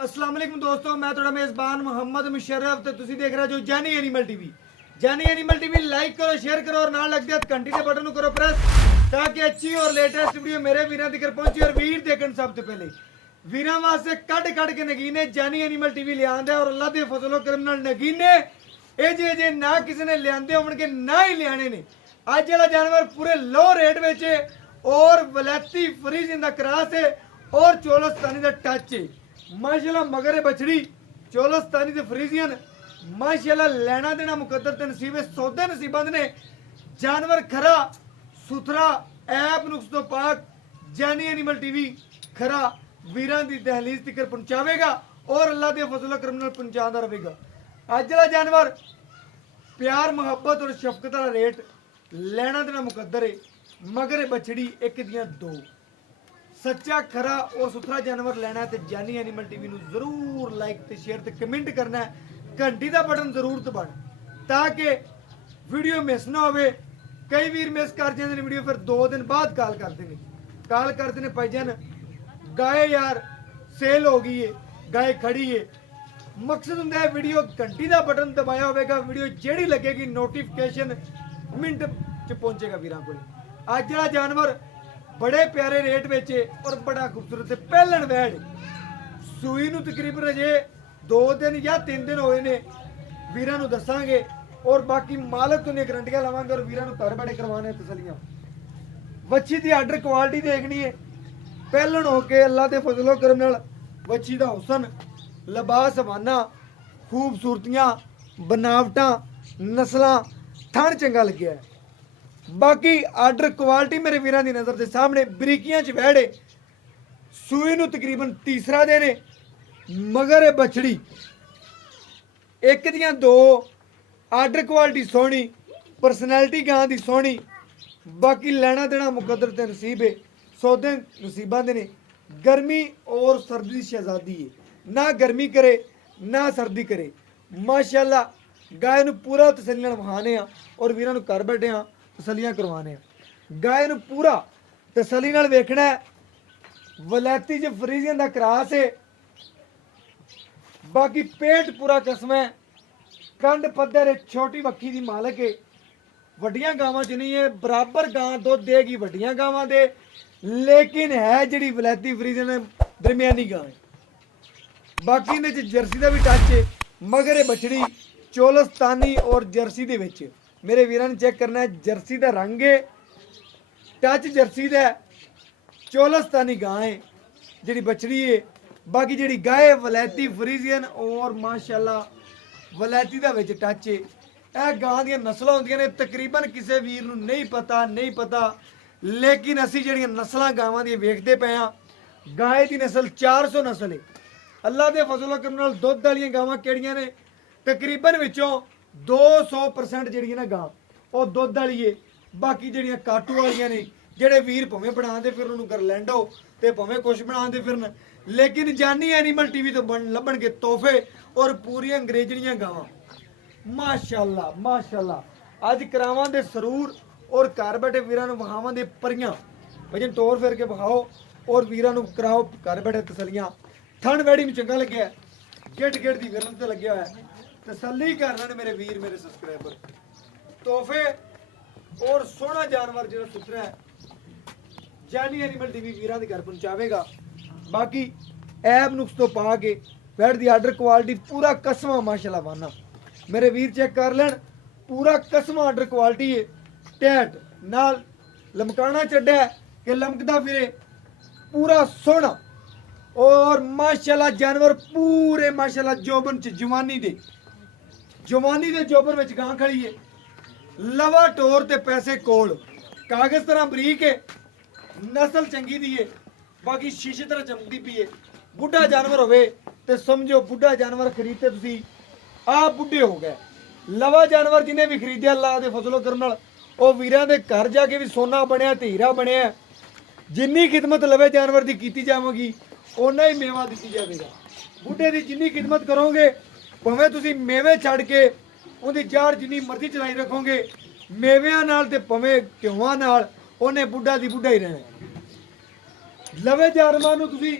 अस्सलाम वालेकुम दोस्तों, मैं थोड़ा मेज़बान मोहम्मद मुशर्रफ तो तुसी देख रहे हो जानी एनिमल टीवी। जानी एनिमल टीवी लाइक करो, शेयर करो और नाल लग दिया घंटी के बटन करो प्रेस ताकि अच्छी और लेटेस्ट वीडियो मेरे वीरों तक पहुंची और वीर देखने सबसे पहले वीरों वास्ते कट के नगीने जानी एनिमल टीवी ले आंदा और अल्लाह के फजलो करम नाल नगीने ए जे ना किसी ने लियांदे होणगे ना ही लियाने ने। अज वाला जानवर पूरे लो रेट में और वलैती फ्रीजिंग दा क्रास है और चोलस्तानी दा टच है। माशाल्लाह मगर बछड़ी चोलस्तानी ते फ्रीजियन माशाल्लाह लेना देना मुकद्दर ते नसीब है। सौदे नसीबंद ने जानवर खरा सुथरा ऐप नुक्स तो पाक जानी एनिमल टीवी खरा वीरां दी दहलीज तक पहुंचावेगा और अल्लाह के फजल करम नाल पहुंचाता रहेगा। अज वाला जानवर प्यार मुहब्बत और शफकत का रेट लेना देना मुकद्दर है। मगर बछड़ी एक दियां दो सच्चा खरा और सुथरा जानवर लेना है तो जानी एनिमल टीवी नू जरूर लाइक ते शेयर ते कमेंट करना है। घंटी का बटन जरूर दबाना ताकि वीडियो मिस ना हो। कई वीर मिस कर जाते हैं वीडियो, फिर 2 दिन बाद कॉल करते हैं भाईजान गाय यार सेल हो गई है, गाय खड़ी है। मकसद होंगे है वीडियो घंटी का बटन दबाया होगा, वीडियो जेड़ी लगेगी नोटिफिकेशन मिनट च पहुंचेगा वीरां को। अज वाला जानवर बड़े प्यारे रेट बेचे और बड़ा खूबसूरत पहलन वैड सूई नू तकरीबन अजे 2 दिन या 3 दिन होए ने। वीरां नू दसांगे और बाकी मालक तो गारंटियां लवांगे और वीरां नू घर बड़े करवाने तसलियां। वच्छी दी आर्डर क्वालिटी देखनी है पहलन होके अल्लाह के फजलो करम नाल वच्छी दा हुसन लिबास हवाना खूबसूरतियां बनावटां नस्लां थण चंगा लग्या है। बाकी आर्डर क्वालिटी मेरे वीरां दी नज़र के सामने बरीकियां च वैड़े सूई नू तकरीबन तीसरा दिन मगर है बछड़ी एक दियां दो आर्डर क्वालिटी सोहनी परसनैलिटी गां दी सोहनी। बाकी लेना देना मुकद्दर ते नसीब है, सौदे नसीबां दे ने। गर्मी और सर्दी दी शहजादी है, ना गर्मी करे ना सर्दी करे। माशाल्लाह गाय नू पूरा तसल्ली नाल वहाने आ और वीरां नू घर बैठे आ तसलियां करवाने। गाय नू पूरा तसली नाल वेखना है। वलैती च फ्रीजियन दा क्रास है। बाकी पेट पूरा कसम है, कंड पद्धर है, छोटी वक्खी दी मालक है। वड्डियां गावां च नहीं है, बराबर गां दुध देगी वड्डियां गावां दे, लेकिन है जिहड़ी वलैती फ्रीजियन दरमियानी गां है। बाकी इहदे च जर्सी दा भी टच है। मगर ये बछड़ी चोलस्तानी और जर्सी दे विच मेरे वीरां ने चेक करना है। जर्सी का रंग है, टच जर्सी का चोलस्तानी गां है जी बछड़ी है। बाकी जी गाय वलैती फ्रीजियन और माशाल्लाह वलैती का टच है। यह गां दी नस्लां होंदियां ने तकरीबन किसी वीर नूं नहीं पता लेकिन असी जिहड़ियां नस्लां गावां दी वेखदे पे हाँ। गाय की नस्ल 400 नस्ल है। अल्लाह के फजलो करम नाल दुध वालियां गावां किहड़ियां ने तकरीबन विचों 200% जिहड़ियां ना गां वो दुध वाली है। बाकी जिहड़ियां काटू वालियां ने जिहड़े वीर भावें बनाते फिर उन्होंने गरलैंडो ते भावें कुछ बनाते फिरन, लेकिन जानी एनिमल टीवी तो लभणगे तोहफे और पूरी अंग्रेजड़ियां गावां। माशाल्लाह माशाल्लाह अज करावां दे सरूर और घर बैठे वीरां नूं वहावां दे परियां भजन तोड़ फिर के विखाओ और वीरां नूं कराओ घर बैठे तसलियां। थण वैड़ी में चंगा लग्या, गेट दी विरन ते लग्या होया है। तसल्ली कर रहे मेरे वीर मेरे सब्सक्राइबर। तोहफे और सोहना जानवर जो सुथरा है जानी एनिमल टीवी वीरां दे घर पहुंचावेगा। बाकी ऐप नुक्स तो पा के बैठ दी आर्डर क्वालिटी पूरा कसमा माशाल्लाह वाना मेरे वीर चेक कर लें। पूरा कसमा आर्डर क्वालिटी है। टैट नाल लमकाना चढ़ा कि लमकदा फिरे पूरा सोहना और माशाल्लाह जानवर पूरे माशाल्लाह जोबन च जवानी दे जोबर में गां खड़ी है। लवा टोर ते पैसे कोल कागज तरह बरीक है, नस्ल चंगी दी है। बाकी शीशे तरह चमकती पी है। बुढ़ा जानवर होवे ते समझो बुढ़ा जानवर खरीदते तुसी आप बुढ़े हो गए। लवा जानवर जिन्हें भी खरीदिया अल्लाह दे फजलो करम नाल ओ वीरां दे घर जाके भी सोना बनया ते हीरा बनया। जिन्नी खिदमत लवे जानवर की कीती जावेगी उन्ना ही मेवा दिती जाएगा। बुढ़े की जिन्नी खिदमत करोगे भावें तुसी मेवे छड़ के उहदी जाड़ जिन्नी मर्जी चलाई रखोगे मेविਆਂ नाल ते भावें घिओआं नाल उन्हें बुढ़ा दी बुढ़ा ही रहना। लवे जानवर नूं तुसी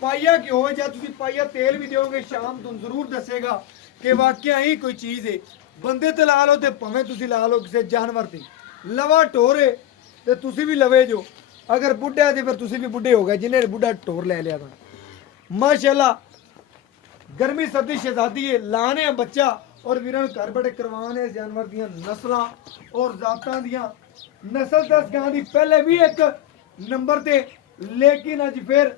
ਪਾਈਆ ਘਿਓ ਜਾਂ ਤੁਸੀਂ ਪਾਈਆ ਤੇਲ ਵੀ ਦਿਓਗੇ ਸ਼ਾਮ ਤੁਹਾਨੂੰ ਜ਼ਰੂਰ ਦੱਸੇਗਾ ਕਿ ਵਾਕਿਆ ਹੀ ਕੋਈ ਚੀਜ਼ ਹੈ। ਬੰਦੇ ਤੇ ਲਾ ਲਓ ਤੇ ਭਾਵੇਂ ਤੁਸੀਂ ਲਾ ਲਓ ਕਿਸੇ ਜਾਨਵਰ ਤੇ, ਲਵਾ ਢੋਰੇ ਤੇ ਤੁਸੀਂ ਵੀ ਲਵੇ ਜੋ, ਅਗਰ ਬੁੱਢਾ ਤੇ ਫਿਰ ਤੁਸੀਂ ਵੀ ਬੁੱਢੇ ਹੋ ਗਏ ਜਿਹਨੇ ਬੁੱਢਾ ਢੋਰ ਲੈ ਲਿਆ ਤਾਂ ਮਾਸ਼ਾਅੱਲਾ। गर्मी सर्दी शहजादी है लाने हैं बच्चा और वीरों घर बड़े करवाने जानवर दियां नस्लां और जातां दियां नस्ल दस गां दी पहले भी एक नंबर ते, लेकिन अज फिर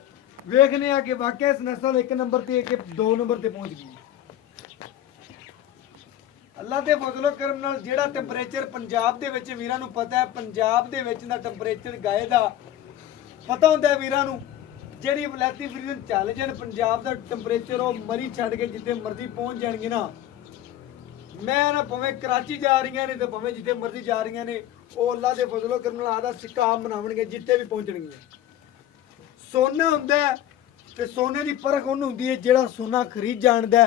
वेखने आ कि वाकई इस नस्ल एक नंबर ते कि 2 नंबर ते पहुंच गई। अल्लाह दे फजलो करम नाल जेड़ा टैंपरेचर पंजाब दे विच वीरां नूं पता है, पंजाब दे विच दा टैंपरेचर गाए दा पता हुंदा है वीरां नूं, ਜਿਹੜੀ ਵਲੈਤੀ ਫਰੀਜ਼ਨ ਚੱਲ ਜਾਣ ਪੰਜਾਬ ਦਾ ਟੈਂਪਰੇਚਰ ਉਹ ਮਰੀ ਛੱਡ ਕੇ ਜਿੱਥੇ ਮਰਜ਼ੀ ਪਹੁੰਚ ਜਾਣਗੇ ਨਾ। ਮੈਂ ਨਾ ਭਾਵੇਂ ਕਰਾਚੀ ਜਾ ਰਹੀਆਂ ਨੇ ਤੇ ਭਾਵੇਂ ਜਿੱਥੇ ਮਰਜ਼ੀ ਜਾ ਰਹੀਆਂ ਨੇ, ਉਹ ਅੱਲਾ ਦੇ ਫਜ਼ਲੋ ਕਰਮ ਨਾਲ ਆਦਾ ਸਿੱਕਾ ਬਣਾਉਣਗੇ ਜਿੱਥੇ ਵੀ ਪਹੁੰਚਣਗੀਆਂ। ਸੋਨਾ ਹੁੰਦਾ ਤੇ ਸੋਨੇ ਦੀ ਪਰਖ ਉਹਨੂੰ ਹੁੰਦੀ ਹੈ ਜਿਹੜਾ ਸੋਨਾ ਖਰੀਦ ਜਾਣਦਾ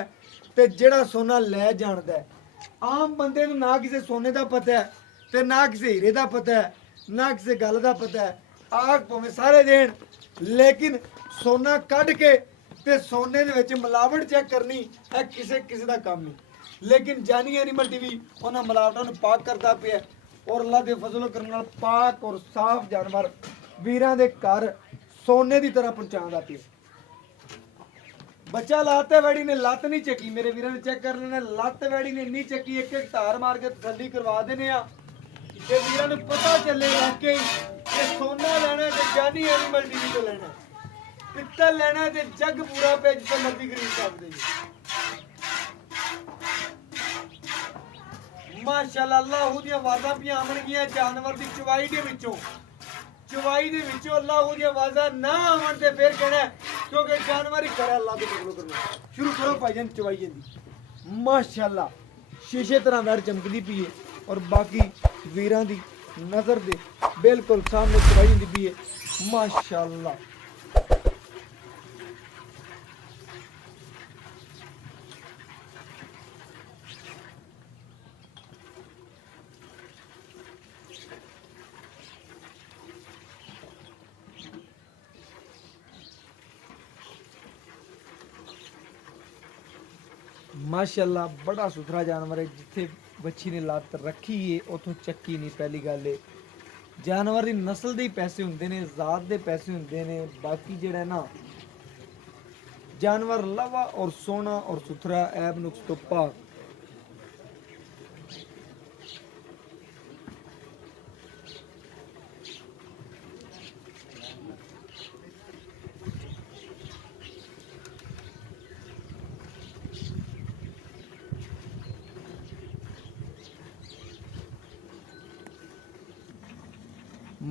ਤੇ ਜਿਹੜਾ ਸੋਨਾ ਲੈ ਜਾਣਦਾ। ਆਮ ਬੰਦੇ ਨੂੰ ਨਾ ਕਿਸੇ ਸੋਨੇ ਦਾ ਪਤਾ ਹੈ ਤੇ ਨਾ ਕਿਸੇ ਹੀਰੇ ਦਾ ਪਤਾ ਹੈ, ਨਾ ਕਿਸੇ ਗੱਲ ਦਾ ਪਤਾ ਹੈ। ਆਗ ਭਾਵੇਂ ਸਾਰੇ ਦੇਣ लेकिन सोना कढ़ के ते सोने दे विच मिलावट चेक करनी है किसे किसे दा काम नहीं। लेकिन जानी एनिमल टीवी उन्हां मिलावटां नूं पाक करदा पिया और अल्लाह दे फजलो करम नाल पाक और साफ जानवर वीरां दे घर सोने दी तरह पहुंचांदा पिया। बच्चा लाते वैड़ी ने लत नहीं चकी, मेरे वीरां ने चेक कर लेना, लत वैड़ी ने नहीं चकी, एक एक धार मार के तसल्ली करवा देने आ ते वीरां नूं पता चले कि सोना लेना है जानी एनिमल टीवी तो लेना, पित्तल लेना है जग पूरा पे जितना मर्जी खरीद सकते जी। माशाअल्लाह अल्लाह दी आवाज़ां भी आमणगियां जानवर दी चवाई दे विचों अल्लाह दी आवाज़ां ना आवन ते फिर कहना क्योंकि जानवर ही करे अल्लाह दे फजलो करना। शुरू करो भाईजान चवाई दी। माशाअल्लाह शीशे तरह वैर चमकदी पई है और बाकी वीरां दी नजर दे बिल्कुल सामने चवाई होंदी पई है माशाअल्लाह। माशाअल्लाह बड़ा सुथरा जानवर है, जिथे बच्ची ने लत रखी है उतों चक्की नहीं। पहली गल है जानवर की नस्ल के पैसे होंगे ने, जात के पैसे होंगे ने, बाकी जोड़ा ना जानवर लवा और सोना और सुथरा ऐब नुक्स तो पाक।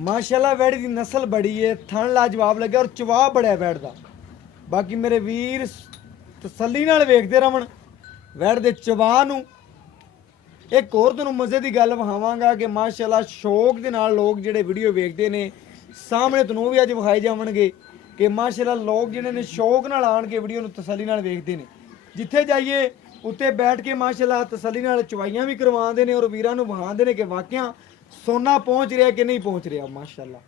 माशाल्लाह वैड़ की नस्ल बड़ी है, थन लाजवाब लगे और चवा बड़ा है वैड़ का। बाकी मेरे वीर तसल्ली नाल वेखदे रहन वैड़ दे चवा नूं। एक होर तुहानूं मज़े की गल विखावांगा कि माशाल्लाह शौक दे नाल लोग जिहड़े वीडियो वेखदे ने सामने तुहानूं भी अज विखाए जावणगे कि माशाल्लाह लोग जिहड़े ने शौक नाल आण के वीडियो नूं तसल्ली नाल वेखदे ने। जिथे जाइए उत्ते बैठ के माशाल्लाह तसल्ली नाल चवाइयां भी करवाउंदे ने और वीरां नूं विखाउंदे ने कि वाकिया सोना पहुंच रहा कि नहीं पहुंच रहा। माशाल्लाह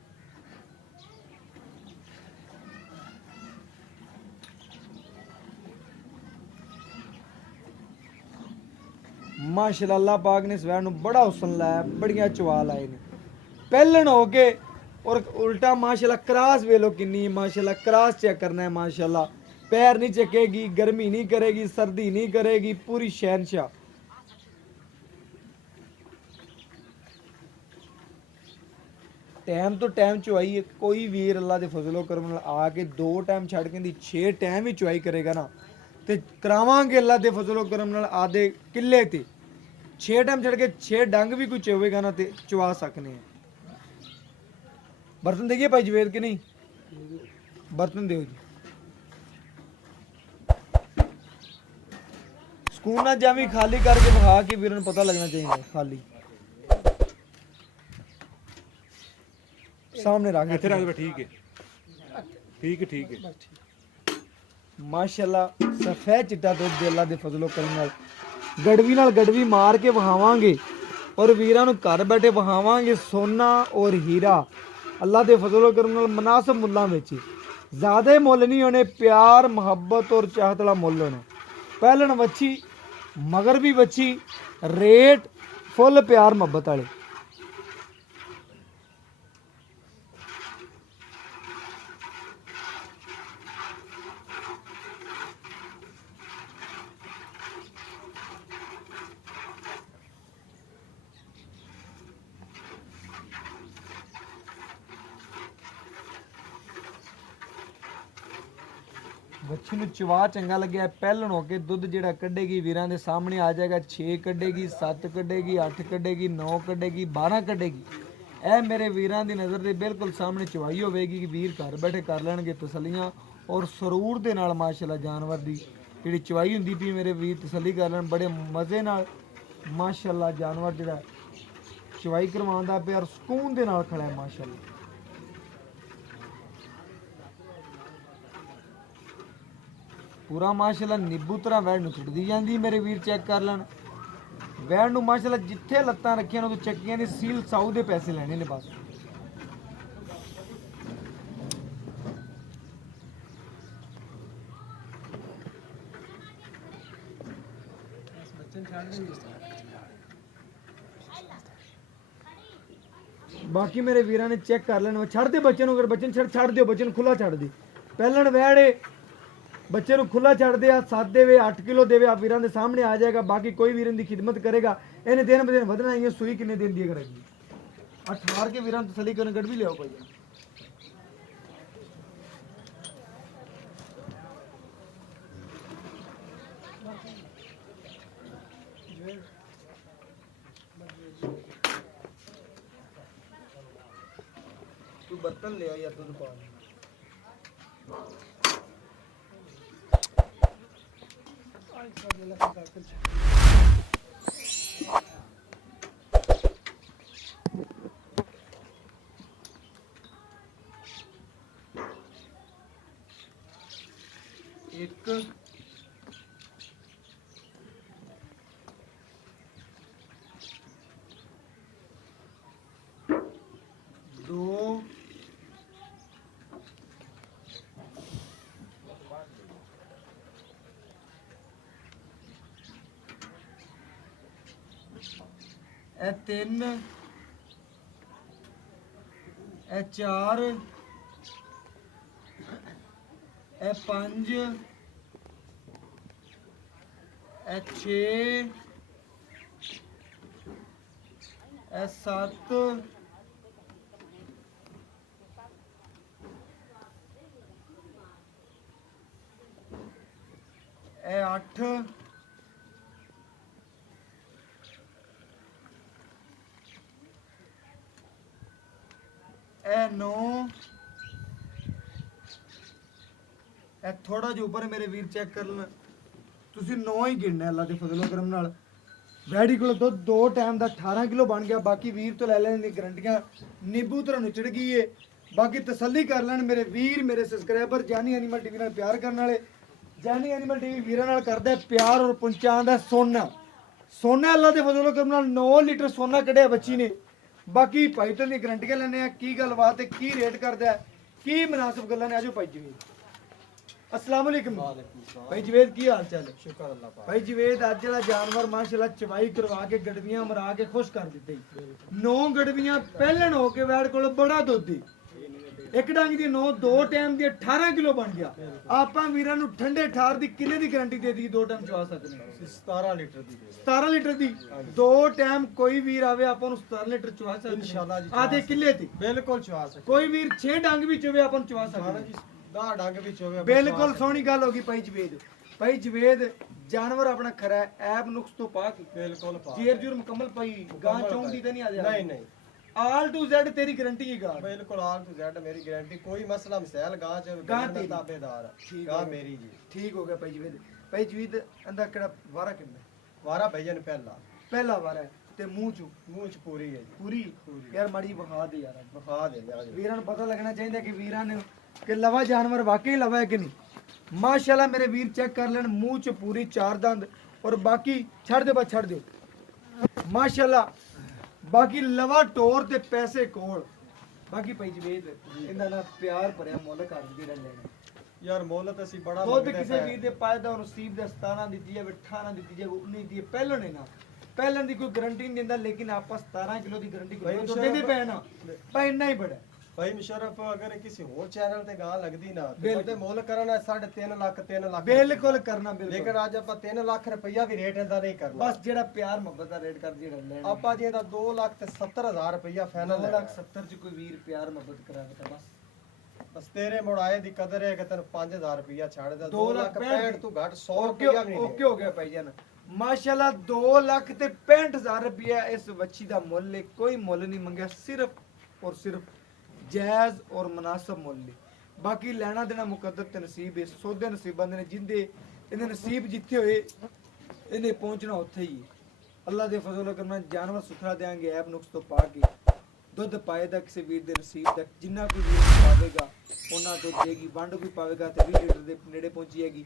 माशाल्लाह अल्लाह पाक ने इस वैड़ नूं बड़ा हुसन लाया, बड़ियां चवा लाए ने पहलन हो के और उल्टा माशाल्लाह क्रास वेलो किन्नी है। माशाल्लाह क्रास चेक करना है। माशाल्लाह पैर नहीं चकेगी, गर्मी नहीं करेगी, सर्दी नहीं करेगी, पूरी शहनशाह। टाइम तो टाइम चुवाई है, कोई वीर अल्लाह के फजलो करम नाल आके 2 टाइम छड़ के 6 टाइम ही चुवाई करेगा ना तो करावांगे अल्लाह के फजलो करम नाल आदे किले ते 6 टाइम छड़ के 6 डंग भी कोई चोवेगा ना तो चुवा सकने हैं। बर्तन देखिए भाई जवेद के नहीं, बर्तन दो जी। ਸਕੂਨ ਨਾਲ ਜਾਵੀਂ ਖਾਲੀ ਕਰਕੇ ਵਿਖਾ ਕੇ ਵੀਰਾਂ ਨੂੰ ਪਤਾ ਲੱਗਣਾ ਚਾਹੀਦਾ ਖਾਲੀ सामने रख ਇੱਥੇ ਰੱਖ ਦੇ ਠੀਕ ਹੈ ਠੀਕ ਹੈ माशाल्लाह सफेद चिट्टा दुੱਧ ਦੇ ਅੱਲਾ ਦੇ ਫਜ਼ਲੋ ਕਰਮ ਨਾਲ ਗੜਵੀ ਮਾਰ ਕੇ ਵਹਾਵਾਂਗੇ और वीरां ਨੂੰ घर बैठे ਵਹਾਵਾਂਗੇ सोना और हीरा अल्लाह ਦੇ फजलो करम ਨਾਲ मुनासिब मुल्लां ਵਿੱਚ ज़्यादा मुल नहीं होने, प्यार मोहब्बत और चाहत वाला मुल होना। पहलन बच्ची मगर भी बच्ची, रेट फुल प्यार मोहब्बत वाले। ਬੱਚੀ ਨੂੰ ਚਵਾ ਚੰਗਾ ਲੱਗਿਆ, ਪਹਿਲਣ ਹੋ ਕੇ ਦੁੱਧ ਜਿਹੜਾ ਕੱਢੇਗੀ ਵੀਰਾਂ ਦੇ ਸਾਹਮਣੇ ਆ ਜਾਏਗਾ। 6 ਕੱਢੇਗੀ, 7 ਕੱਢੇਗੀ, 8 ਕੱਢੇਗੀ, 9 ਕੱਢੇਗੀ, 12 ਕੱਢੇਗੀ। ਇਹ ਮੇਰੇ ਵੀਰਾਂ ਦੀ ਨਜ਼ਰ ਦੇ ਬਿਲਕੁਲ ਸਾਹਮਣੇ ਚਵਾਈ ਹੋਵੇਗੀ ਕਿ ਵੀਰ ਘਰ ਬੈਠੇ ਕਰ ਲੈਣਗੇ ਤਸੱਲੀਆਂ। ਔਰ ਸਰੂਰ ਦੇ ਨਾਲ ਮਾਸ਼ਾਅੱਲਾ ਜਾਨਵਰ ਦੀ ਜਿਹੜੀ ਚਵਾਈ ਹੁੰਦੀ ਪਈ ਮੇਰੇ ਵੀਰ ਤਸੱਲੀ ਕਰ ਲੈਣ ਬੜੇ ਮਜ਼ੇ ਨਾਲ। ਮਾਸ਼ਾਅੱਲਾ ਜਾਨਵਰ ਜਿਹੜਾ ਚਵਾਈ ਕਰਵਾਉਂਦਾ ਪਿਆ ਔਰ ਸਕੂਨ ਦੇ ਨਾਲ ਖੜਾ ਹੈ ਮਾਸ਼ਾਅੱਲਾ। ਪੂਰਾ ਮਾਸ਼ਾਅੱਲਾ ਨਿੱਬੂ ਤਰ੍ਹਾਂ ਵੈੜ ਨੂੰ ਛਿੜਦੀ ਜਾਂਦੀ ਮੇਰੇ ਵੀਰ ਚੈੱਕ ਕਰ ਲੈਣ। ਵੈੜ ਨੂੰ ਮਾਸ਼ਾਅੱਲਾ ਜਿੱਥੇ ਲੱਤਾਂ ਰੱਖੀਆਂ ਨੇ ਉਹ ਚੱਕੀਆਂ ਦੀ ਸੀਲ ਸਾਊ ਦੇ ਪੈਸੇ ਲੈਣੇ ਨੇ ਬਸ। ਬਾਕੀ ਮੇਰੇ ਵੀਰਾਂ ਨੇ ਚੈੱਕ ਕਰ ਲੈਣਾ। ਛੱਡ ਦੇ ਬੱਚੇ ਨੂੰ, ਅਗਰ ਬੱਚੇ ਨੂੰ ਛੱਡ ਦਿਓ, ਬੱਚੇ ਨੂੰ ਖੁੱਲਾ ਛੱਡ ਦੇ। ਪਹਿਲਣ ਵੈੜੇ ਬੱਚੇ ਨੂੰ ਖੁੱਲਾ ਛੱਡ ਦੇ, 7 ਦੇਵੇ 8 ਕਿਲੋ ਦੇਵੇ, ਆਪ ਵੀਰਾਂ ਦੇ ਸਾਹਮਣੇ ਆ ਜਾਏਗਾ। ਬਾਕੀ ਕੋਈ ਵੀਰਾਂ ਦੀ ਖਿਦਮਤ ਕਰੇਗਾ, ਇਹਨੇ ਦਿਨ ਬ ਦਿਨ ਵਧਣਾ ਹੀ ਹੈ। ਸੂਈ ਕਿੰਨੇ ਦਿਨ ਦੀ ਕਰੇਗੀ? 18 ਕੇ ਵੀਰਾਂ ਨੂੰ ਤਸੱਲੀ ਕਰਨ ਗੜ ਵੀ ਲਿਆਓ ਭਾਈ। ਤੂੰ ਬਰਤਨ ਲਿਆ ਜਾਂ ਦੁੱਧ ਪਾ। एक दो ए 3 ए 4 ए 5 ए 6 ए 7 ए 8 ए 9 ਇਹ ਥੋੜਾ ਜਿਹਾ ਉੱਪਰ ਮੇਰੇ ਵੀਰ ਚੈੱਕ ਕਰ ਲੈਣਾ। ਤੁਸੀਂ 9 ਹੀ ਗਿਣਨਾ ਅੱਲਾ ਦੇ ਫਜ਼ਲੋ ਕਰਮ ਨਾਲ। ਵੈੜੀ ਕੋਲ ਦੁੱਧ 2 ਟਾਈਮ ਦਾ 18 ਕਿਲੋ ਬਣ ਗਿਆ। ਬਾਕੀ ਵੀਰ ਤੋਂ ਲੈ ਲੈਣ ਦੀ ਗਰੰਟੀਆਂ। ਨਿੰਬੂ ਤਰ੍ਹਾਂ ਨੂੰ ਚੜ ਗਈ ਏ। ਬਾਕੀ ਤਸੱਲੀ ਕਰ ਲੈਣ ਮੇਰੇ ਵੀਰ, ਮੇਰੇ ਸਬਸਕ੍ਰਾਈਬਰ, ਜਾਨੀ ਐਨੀਮਲ ਟੀਵੀ ਨਾਲ ਪਿਆਰ ਕਰਨ ਵਾਲੇ। ਜਾਨੀ ਐਨੀਮਲ ਟੀਵੀ ਵੀਰਾਂ ਨਾਲ ਕਰਦਾ ਪਿਆਰ ਔਰ ਪਹੁੰਚਾਉਂਦਾ ਸੋਨਾ। ਸੋਨਾ ਅੱਲਾ ਦੇ ਫਜ਼ਲੋ ਕਰਮ ਨਾਲ 9 ਲੀਟਰ ਸੋਨਾ ਕੱਢਿਆ ਬੱਚੀ ਨੇ। ਬਾਕੀ ਭਾਈ ਤੋਂ ਦੀ ਗਰੰਟੀਆਂ ਲੈਣੇ ਆ। ਕੀ ਗੱਲਬਾਤ ਹੈ, ਕੀ ਰੇਟ ਕਰਦਾ ਹੈ, ਕੀ ਮੁਨਾਸਿਬ ਗੱਲਾਂ ਨੇ। ਆਜੋ ਭਾਈ ਜੀ। अस्सलाम वालेकुम भाई जवेद, की हाल चाल है? शुक्र अल्लाह पाक। भाई जवेद आज जड़ा जानवर माशाल्लाह चवाई करवा के गड़वियां मरा के खुश कर दिते। 9 गड़वियां पहलन हो के वैड़ कोल बड़ा दुध दी। एक डंग दी 9 2 टाइम दी 18 किलो बन गया। आपां वीरां नु ठंडे ठार दी किन्ने दी गारंटी दे दी? 2 टाइम चवा सकने 17 लीटर दी। 17 लीटर दी 2 टाइम कोई वीर आवे आपां नु 17 लीटर चवा सकते इंशाल्लाह जी। आधे किले दी बिल्कुल चवा सकते। कोई वीर 6 डंग भी चवे आपां नु चवा सकते। ਦਾ ਡੰਗ ਵਿੱਚ ਹੋਵੇ ਬਿਲਕੁਲ ਸੋਹਣੀ ਗੱਲ ਹੋ ਗਈ ਭਾਈ ਜਵੇਦ। ਭਾਈ ਜਵੇਦ ਜਾਨਵਰ ਆਪਣਾ ਖਰਾ ਹੈ, ਐਬ ਨੁਕਸ ਤੋਂ ਪਾਕ। ਬਿਲਕੁਲ ਪਾ ਜੇਰ ਜੁਰ ਮੁਕੰਮਲ ਪਈ। ਗਾਂ ਚੌਂਦੀ ਤੇ ਨਹੀਂ ਆ ਜਾ। ਨਹੀਂ ਨਹੀਂ, ਆਲ ਟੂ ਜ਼ੈਡ ਤੇਰੀ ਗਾਰੰਟੀ ਹੈ। ਗਾਂ ਬਿਲकुल ਆਲ ਟੂ ਜ਼ੈਡ ਮੇਰੀ ਗਾਰੰਟੀ। ਕੋਈ ਮਸਲਾ ਮਸੈਲ ਗਾਂ ਚ ਗਾਂ ਤੇਰੀ ਤਾਬੇਦਾਰ ਗਾਂ ਮੇਰੀ ਜੀ। ਠੀਕ ਹੋ ਗਿਆ ਭਾਈ ਜਵੇਦ। ਭਾਈ ਜਵੇਦ ਅੰਦਾ ਕਿਹੜਾ ਵਾਰਾ ਕਿੰਨਾ? ਵਾਰਾ ਭਈਜਨ ਪਹਿਲਾ ਵਾਰਾ ਹੈ ਤੇ ਮੂੰਹ ਚ ਪੂਰੀ ਹੈ ਜੀ। ਪੂਰੀ ਯਾਰ ਮਾੜੀ ਵਿਖਾ ਦੇ ਯਾਰ। ਵਿਖਾ ਦੇ ਜਾ। ਵੀਰਾਂ ਨੂੰ ਪਤਾ ਲੱਗਣਾ ਚਾਹੀਦਾ ਕਿ ਵੀਰਾਂ ਨੇ ਕਿ ਲਵਾ ਜਾਨਵਰ ਵਾਕਈ ਲਵਾ ਹੈ ਕਿ ਨਹੀਂ। ਮਾਸ਼ਾਅੱਲਾ ਮੇਰੇ ਵੀਰ ਚੈੱਕ ਕਰ ਲੈਣ। ਮੂੰਹ ਚ ਪੂਰੀ 4 ਦੰਦ ਔਰ ਬਾਕੀ ਛੱਡ ਦਿਓ ਬਸ ਛੱਡ ਦਿਓ। ਮਾਸ਼ਾਅੱਲਾ ਬਾਕੀ ਲਵਾ ਟੋਰ ਤੇ ਪੈਸੇ ਕੋਲ ਬਾਕੀ ਭਾਈ ਜਵੇਦ ਇਹਦਾ ਨਾ ਪਿਆਰ ਭਰਿਆ ਮੁੱਲ ਕਰ ਜਿਹੜਾ ਲੈਣਾ ਯਾਰ ਮੁੱਲ ਤਾਂ ਅਸੀਂ ਬੜਾ ਦੁੱਧ ਮੰਗਦੇ ਕਿਸੇ ਪਏ। ਵੀਰ ਦੇ ਪਾਏ ਦਾ ਨਸੀਬ ਦੇ 17 ਦਿੱਤੀ ਜਾਵੇ 18 ਦਿੱਤੀ ਜਾਵੇ 19 ਦੀ ਪਹਿਲਾਂ ਨੇ ਨਾ ਪਹਿਲਾਂ ਦੀ ਕੋਈ ਗਾਰੰਟੀ ਨਹੀਂ ਦਿੰਦਾ ਲੇਕਿਨ ਆਪਾਂ 17 ਕਿਲੋ ਦੀ ਗਾਰੰਟੀ ਭਾਈ ਕੋਈ ਦਿੰਦੇ ਪਏ ਨਾ ਭਾਈ ਇੰਨਾ ਹੀ ਬੜਾ ਭਾਈ ਮੁਸ਼ਰਫ ਅਗਰ ਕਿਸੇ ਹੋਰ ਚੈਨਲ ਤੇ ਗਾਂ ਲੱਗਦੀ ਨਾ ਤੇ ਬਿਲਕੁਲ। ਉਹਦੇ ਮੁੱਲ ਕਰਨਾ 3.5 ਲੱਖ 3 ਲੱਖ ਬਿਲਕੁਲ ਕਰਨਾ ਬਿਲਕੁਲ ਲੇਕਿਨ ਅੱਜ ਆਪਾਂ 3 ਲੱਖ ਰੁਪਈਆ ਵੀ ਰੇਟ ਇਹਦਾ ਨਹੀਂ ਕਰਨਾ ਬਸ ਜਿਹੜਾ ਪਿਆਰ ਮੁਹੱਬਤ ਦਾ ਰੇਟ ਕਰ ਜਿਹੜਾ ਲੈਣਾ ਆਪਾਂ ਜੀ ਇਹਦਾ 2 ਲੱਖ ਤੇ 70,000 ਰੁਪਈਆ ਫਾਈਨਲ 2 ਲੱਖ 70 ਚ ਕੋਈ ਵੀਰ ਪਿਆਰ ਮੁਹੱਬਤ ਕਰਾਵੇ ਤਾਂ ਬਸ ਬਸ ਤੇਰੇ ਮੁੜਾਏ ਦੀ ਕਦਰ ਹੈ ਕਿ ਤੈਨੂੰ 5000 ਰੁਪਈਆ ਛੱਡ ਦਾ 2 2 ਲੱਖ ਲੱਖ 65 ਤੋਂ ਘੱਟ 100 ਓਕੇ ਰੁਪਈਆ ਵੀ ਨਹੀਂ ਓਕੇ ਹੋ ਗਿਆ ਭਾਈ ਜਾਨ ਮਾਸ਼ਾਅੱਲਾ 2 ਲੱਖ ਤੇ 65000 ਰੁਪਇਆ ਇਸ ਬੱਚੀ ਦਾ ਮੁੱਲ ਹੈ ਕੋਈ ਮੁੱਲ ਨਹੀਂ ਮੰਗਿਆ ਸਿਰਫ ਔਰ ਸਿਰਫ ਜਾਇਜ਼ ਔਰ ਮੁਨਾਸਬ ਮੁੱਲ ਹੈ ਬਾਕੀ ਲੈਣਾ ਦੇਣਾ ਮੁਕੱਦਰ ਤੇ ਨਸੀਬ ਹੈ ਸੌਦੇ ਨਸੀਬਾਂ ਦੇ ਨੇ ਜਿੰਦੇ ਇਹਦੇ ਨਸੀਬ ਜਿੱਥੇ ਹੋਏ ਇਹਨੇ ਪਹੁੰਚਣਾ ਉੱਥੇ ਹੀ ਹੈ। ਅੱਲਾ ਦੇ ਫਜ਼ਲ ਕਰਨਾ ਜਾਨਵਰ ਸੁਥਰਾ ਦੇਾਂਗੇ ਐਬ ਨੁਕਸ ਤੋਂ ਪਾ ਕੇ ਦੁੱਧ ਪਾਏ ਦਾ ਕਿਸੇ ਵੀਰ ਦੇ ਨਸੀਬ ਤੱਕ ਜਿੰਨਾ ਕੋਈ ਵੀਰ ਪਾਵੇਗਾ ਉਹਨਾਂ ਦੁੱਧ ਦੇਗੀ ਵੰਡ ਕੋਈ ਪਾਵੇਗਾ ਤੇ 20 ਲੀਟਰ ਦੇ ਨੇੜੇ ਪਹੁੰਚੀ ਹੈਗੀ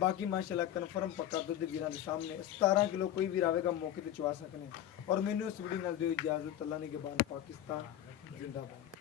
ਬਾਕੀ ਮਾਸ਼ਾਅੱਲਾ ਕਨਫਰਮ ਪੱਕਾ ਦੁੱਧ ਵੀਰਾਂ ਦੇ ਸਾਹਮਣੇ 17 ਕਿਲੋ ਕੋਈ ਵੀਰ ਆਵੇਗਾ ਮੌਕੇ ਤੇ ਚਵਾ ਸਕਨੇ ਔਰ ਮੈਨੂੰ ਇਸ ਵੀਡੀਓ ਨਾਲ ਦਿਓ ਇਜਾਜ਼ਤ ਅੱਲਾ ਨੇ ਕੇ ਬਾਨ ਪਾਕਿਸਤਾਨ ਜ਼ਿੰਦਾਬਾਦ।